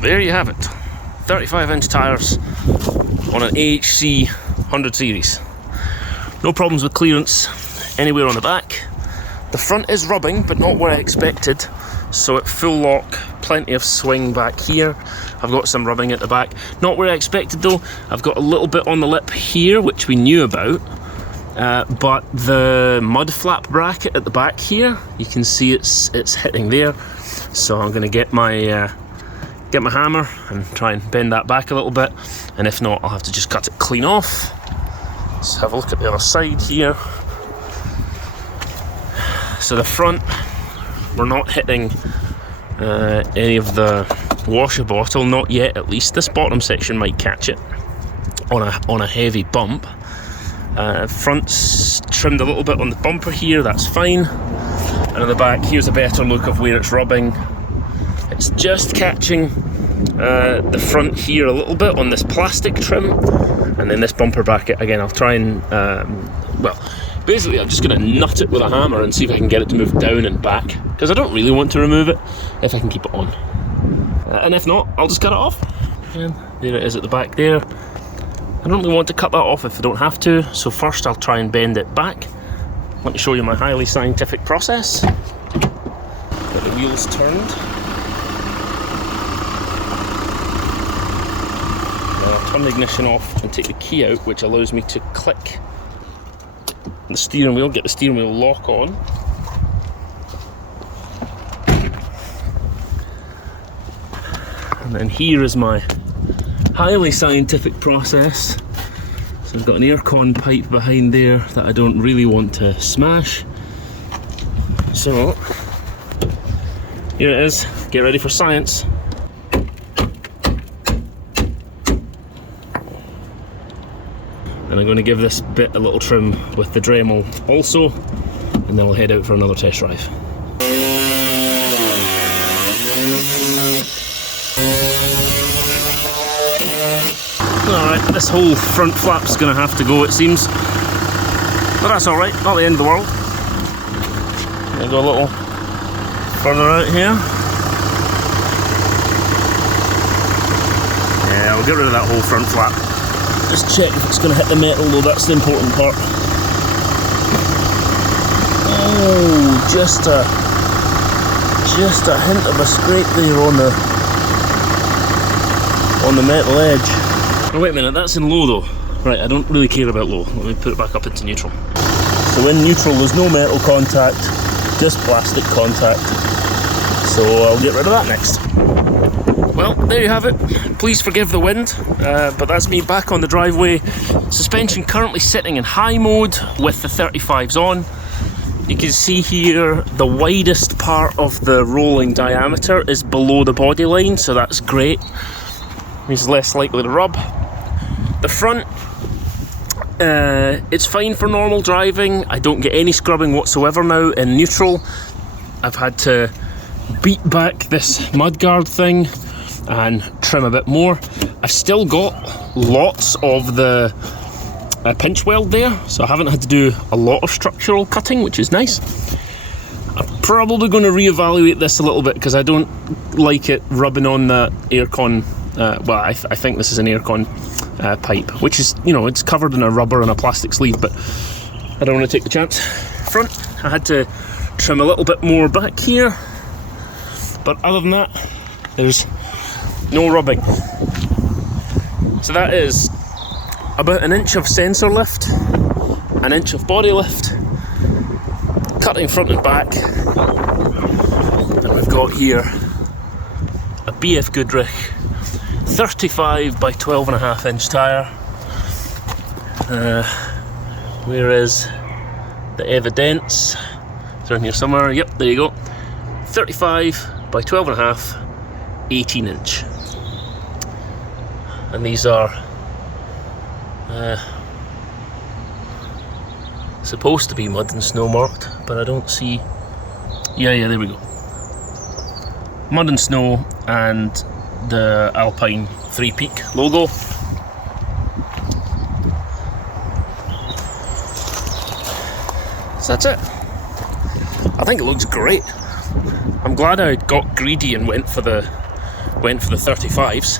there you have it. 35-inch tyres on an AHC 100 series. No problems with clearance anywhere on the back. The front is rubbing, but not where I expected. So at full lock, plenty of swing back here. I've got some rubbing at the back. Not where I expected though. I've got a little bit on the lip here, which we knew about. But the mud flap bracket at the back here, you can see it's hitting there. So I'm going to get my hammer and try and bend that back a little bit. And if not, I'll have to just cut it clean off. Let's have a look at the other side here. So the front, we're not hitting any of the washer bottle, not yet at least. This bottom section might catch it on a heavy bump. Front's trimmed a little bit on the bumper here, that's fine. And on the back, here's a better look of where it's rubbing. It's just catching the front here a little bit on this plastic trim. And then this bumper bracket, again, I'll try and, basically I'm just going to nut it with a hammer and see if I can get it to move down and back. Because I don't really want to remove it if I can keep it on. And if not, I'll just cut it off. And there it is at the back there. I don't really want to cut that off if I don't have to, so first I'll try and bend it back. Let me show you my highly scientific process. Get the wheels turned. Then I'll turn the ignition off and take the key out, which allows me to click the steering wheel, get the steering wheel lock on. And then here is my highly scientific process. So I've got an aircon pipe behind there that I don't really want to smash. So here it is, get ready for science. And I'm going to give this bit a little trim with the Dremel also, and then we'll head out for another test drive. Alright, this whole front flap's going to have to go, it seems. But that's alright, not the end of the world. I'm going to go a little further out here. Yeah, we'll get rid of that whole front flap. Just check if it's going to hit the metal though, that's the important part. Oh, just a hint of a scrape there on the metal edge. Oh, wait a minute, that's in low though. Right, I don't really care about low. Let me put it back up into neutral. So in neutral there's no metal contact, just plastic contact. So I'll get rid of that next. Well, there you have it. Please forgive the wind, but that's me back on the driveway. Suspension currently sitting in high mode with the 35s on. You can see here the widest part of the rolling diameter is below the body line, so that's great. Means less likely to rub. The front, it's fine for normal driving. I don't get any scrubbing whatsoever now in neutral. I've had to beat back this mudguard thing and trim a bit more. I've still got lots of the pinch weld there, so I haven't had to do a lot of structural cutting, which is nice. I'm probably going to reevaluate this a little bit because I don't like it rubbing on the aircon. I think this is an aircon pipe, which is, you know, it's covered in a rubber and a plastic sleeve, but I don't want to take the chance. Front, I had to trim a little bit more back here, but other than that, there's no rubbing. So that is about an inch of sensor lift, an inch of body lift, cutting front and back, and we've got here a BF Goodrich 35 by 12.5 inch tyre. Where is the evidence? It's around here somewhere. Yep, there you go. 35 by 12.5, 18 inch. And these are supposed to be mud and snow marked, but I don't see. Yeah, there we go. Mud and snow and the Alpine 3-peak logo. So that's it. I think it looks great. I'm glad I got greedy and went for the went for the 35s.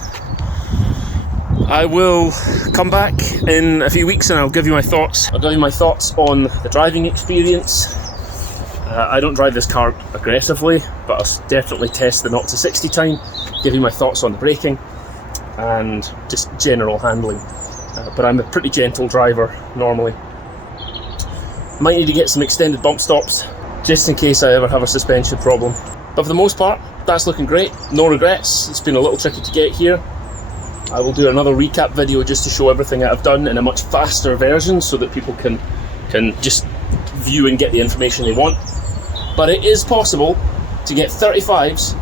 I will come back in a few weeks and I'll give you my thoughts. I'll give you my thoughts on the driving experience. I don't drive this car aggressively, but I'll definitely test the 0 to 60 time, give you my thoughts on the braking and just general handling. But I'm a pretty gentle driver normally. Might need to get some extended bump stops just in case I ever have a suspension problem. But for the most part, that's looking great. No regrets. It's been a little tricky to get here. I will do another recap video just to show everything that I've done in a much faster version so that people can just view and get the information they want. But it is possible to get 35s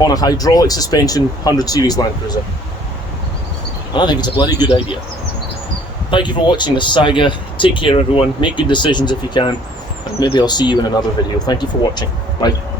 on a hydraulic suspension 100 series Landcruiser. And I think it's a bloody good idea. Thank you for watching this saga. Take care everyone, make good decisions if you can, and maybe I'll see you in another video. Thank you for watching. Bye.